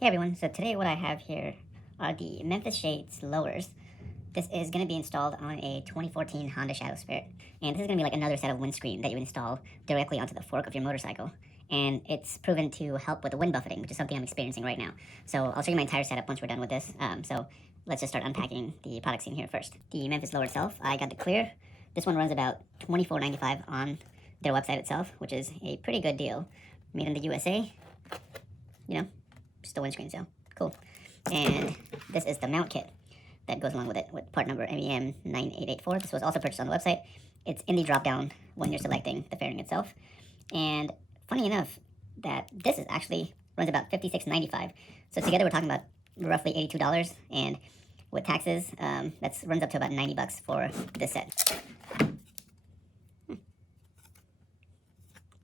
Hey everyone, so today what I have here are the Memphis Shades Lowers. This is going to be installed on a 2014 Honda Shadow Spirit. And this is going to be like another set of windscreen that you install directly onto the fork of your motorcycle. And it's proven to help with the wind buffeting, which is something I'm experiencing right now. So I'll show you my entire setup once we're done with this. So let's just start unpacking the product scene here first. The Memphis Lower itself, I got the clear. This one runs about $24.95 on their website itself, which is a pretty good deal. Made in the USA, you know. Just a windscreen, so cool. And this is the mount kit that goes along with it, with part number MEM9884. This was also purchased on the website. It's in the drop down when you're selecting the fairing itself. And funny enough, that this is actually runs about $56.95. So together we're talking about roughly $82, and with taxes, that runs up to about $90 for this set. It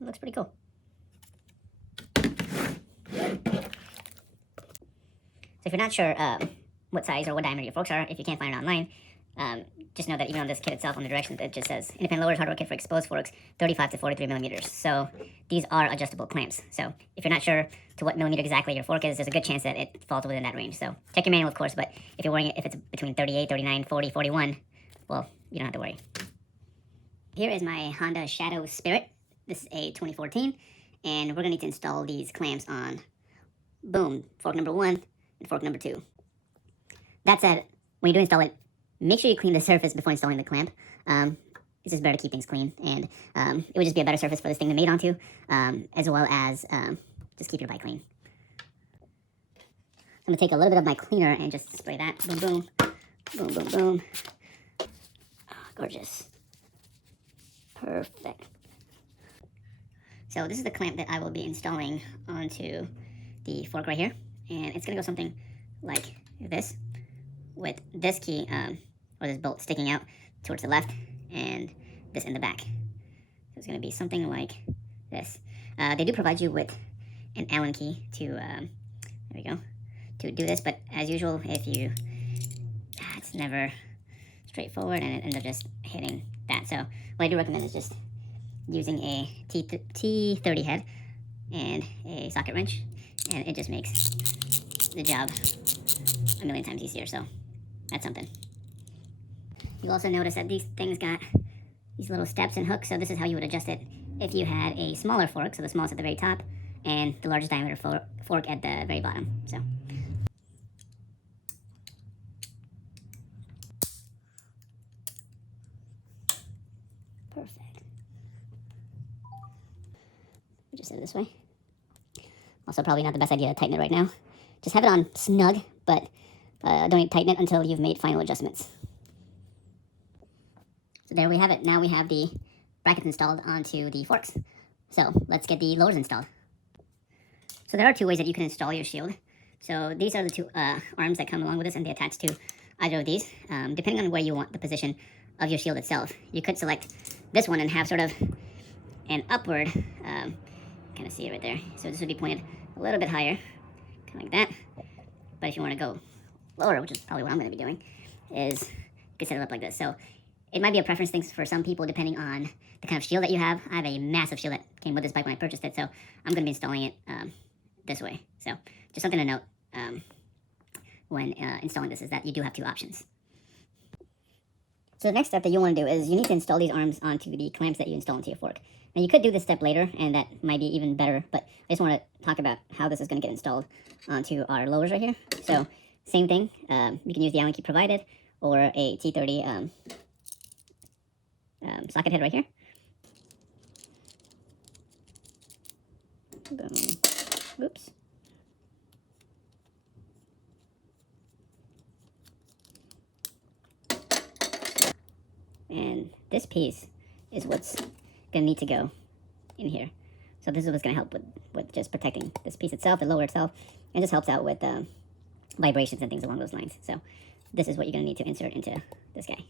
looks pretty cool. If you're not sure what size or what diameter your forks are, if you can't find it online, just know that even on this kit itself, on the directions, it just says independent lowers hardware kit for exposed forks, 35 to 43 millimeters. So these are adjustable clamps. So if you're not sure to what millimeter exactly your fork is, there's a good chance that it falls within that range. So check your manual, of course, but if you're worrying if it's between 38, 39, 40, 41, well, you don't have to worry. Here is my Honda Shadow Spirit. This is a 2014, and we're going to need to install these clamps on, boom, fork number 1, and fork number 2. That said, when you do install it, make sure you clean the surface before installing the clamp. It's just better to keep things clean, and it would just be a better surface for this thing to mate onto, as well as just keep your bike clean. I'm going to take a little bit of my cleaner and just spray that. Boom, boom, boom, boom, boom. Oh, gorgeous. Perfect. So this is the clamp that I will be installing onto the fork right here. And it's going to go something like this, with this key, or this bolt sticking out towards the left, and this in the back. So it's going to be something like this. They do provide you with an Allen key to, there we go, to do this, but as usual, if you, it's never straightforward, and it ends up just hitting that. So what I do recommend is just using a T30 head and a socket wrench, and it just makes the job a million times easier, so that's something. You'll also notice that these things got these little steps and hooks, so this is how you would adjust it if you had a smaller fork, so the smallest at the very top, and the largest diameter fork at the very bottom, so. Perfect. Just set it this way. Also, probably not the best idea to tighten it right now. Just have it on snug, but don't need to tighten it until you've made final adjustments. So there we have it. Now we have the brackets installed onto the forks. So let's get the lowers installed. So there are two ways that you can install your shield. So these are the two arms that come along with this, and they attach to either of these. Depending on where you want the position of your shield itself, you could select this one and have sort of an upward, kind of see it right there. So this would be pointed a little bit higher, kind of like that. But if you want to go lower, which is probably what I'm going to be doing, is you can set it up like this. So it might be a preference thing for some people depending on the kind of shield that you have. I have a massive shield that came with this bike when I purchased it, so I'm going to be installing it this way. So just something to note when installing this is that you do have two options. So the next step that you want to do is you need to install these arms onto the clamps that you install into your fork. Now you could do this step later, and that might be even better, but I just want to talk about how this is going to get installed onto our lowers right here. So same thing, you can use the Allen key provided, or a T30 socket head right here. Boom. Oops. And this piece is what's going to need to go in here. So this is what's going to help with just protecting this piece itself, the lower itself, and just helps out with vibrations and things along those lines. So this is what you're going to need to insert into this guy.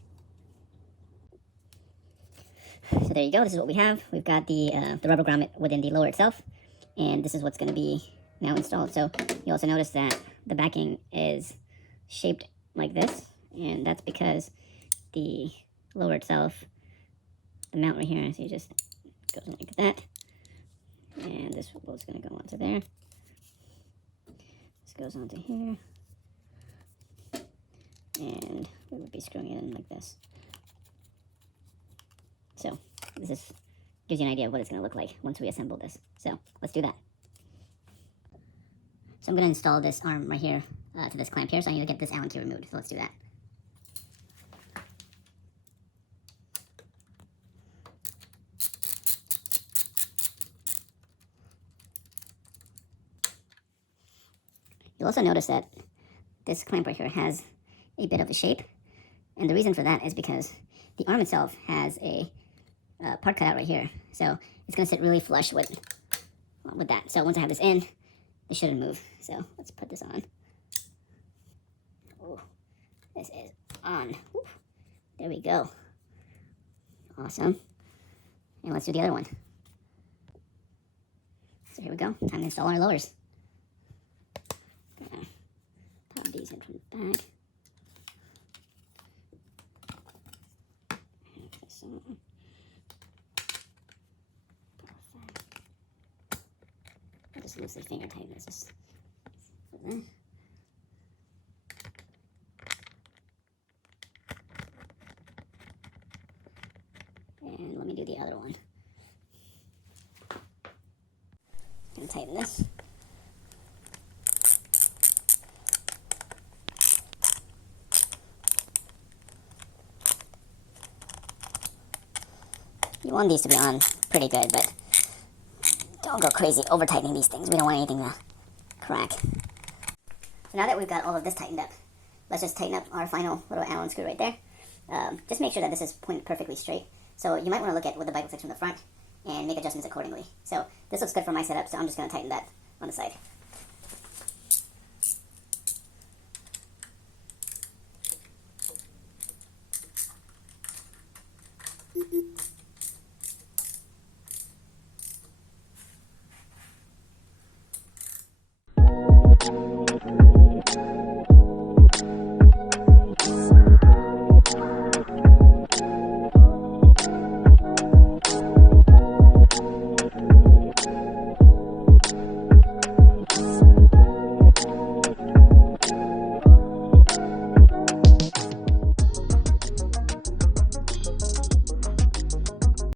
So there you go. This is what we have. We've got the rubber grommet within the lower itself, and this is what's going to be now installed. So you also notice that the backing is shaped like this, and that's because the lower itself, the mount right here, so you just goes like that, and this bolt's going to go onto there. goes onto here. And we would be screwing it in like this. So this gives you an idea of what it's going to look like once we assemble this. So let's do that. So I'm going to install this arm right here to this clamp here. So I need to get this Allen key removed. So let's do that. You'll also notice that this clamp right here has a bit of a shape. And the reason for that is because the arm itself has a part cut out right here. So it's going to sit really flush with that. So once I have this in, it shouldn't move. So let's put this on. Oh, this is on. Ooh, there we go. Awesome. And let's do the other one. So here we go. Time to install our lowers. Gonna pop these in from the back. This on. Perfect. I'll just loosely finger tighten this just for that. And let me do the other one. I'm gonna tighten this. You want these to be on pretty good, but don't go crazy over tightening these things. We don't want anything to crack. So now that we've got all of this tightened up, let's just tighten up our final little Allen screw right there. Just make sure that this is pointed perfectly straight. So you might want to look at what the bike looks like from the front and make adjustments accordingly. So this looks good for my setup, so I'm just going to tighten that on the side.